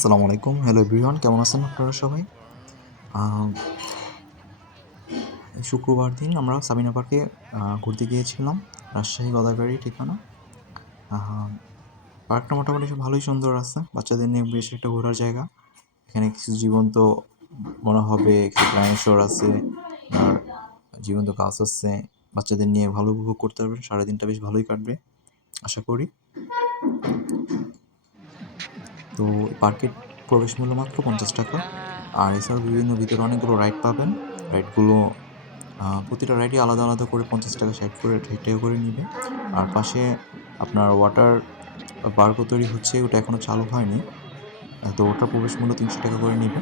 আসসালামু আলাইকুম। Hello everyone কেমন আছেন আপনারা সবাই? শুক্রবার দিন আমরা সাবিনা পার্কে ঘুরতে গিয়েছিলাম, রাজশাহী গদাগাড়ি ঠিকানা। পার্কটা মোটামুটি ভালোই সুন্দর আছে, বাচ্চাদের নিয়ে বেশ একটা ঘোরার জায়গা। এখানে কিছু জীবন্ত মনে হবে কিছু ডাইনোসর আছে, আর জীবন্ত গাছ আছে, বাচ্চাদের নিয়ে ভালো উপভোগ করতে পারবেন, সারাদিনটা বেশ ভালোই কাটবে, আশা করি। তো পার্কের প্রবেশ মূল্য মাত্র পঞ্চাশ টাকা। আর এছাড়াও বিভিন্ন ভিতরে অনেকগুলো রাইড পাবেন। রাইডগুলো প্রতিটা রাইডই আলাদা আলাদা করে পঞ্চাশ টাকা ষাট করে ষাট করে নেবে। আর পাশে আপনার ওয়াটার পার্ক তৈরি হচ্ছে, ওটা এখনও চালু হয়নি। তো ওটার প্রবেশ মূল্য তিনশো টাকা করে নেবে।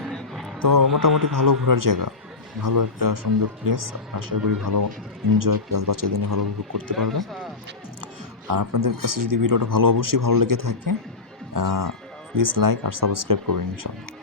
তো মোটামুটি ভালো ঘোরার জায়গা। ভালো একটা সুন্দর প্লেস আশা করি ভালো এনজয় প্লাস বাচ্চাদের নিয়ে ভালো উপভোগ করতে পারবে আর আপনাদের কাছে যদি ভিডিওটা ভালো, অবশ্যই ভালো লেগে থাকে প্লিজ লাইক আর সাবস্ক্রাইব করবেন ইনশাল্লাহ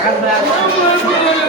Come back.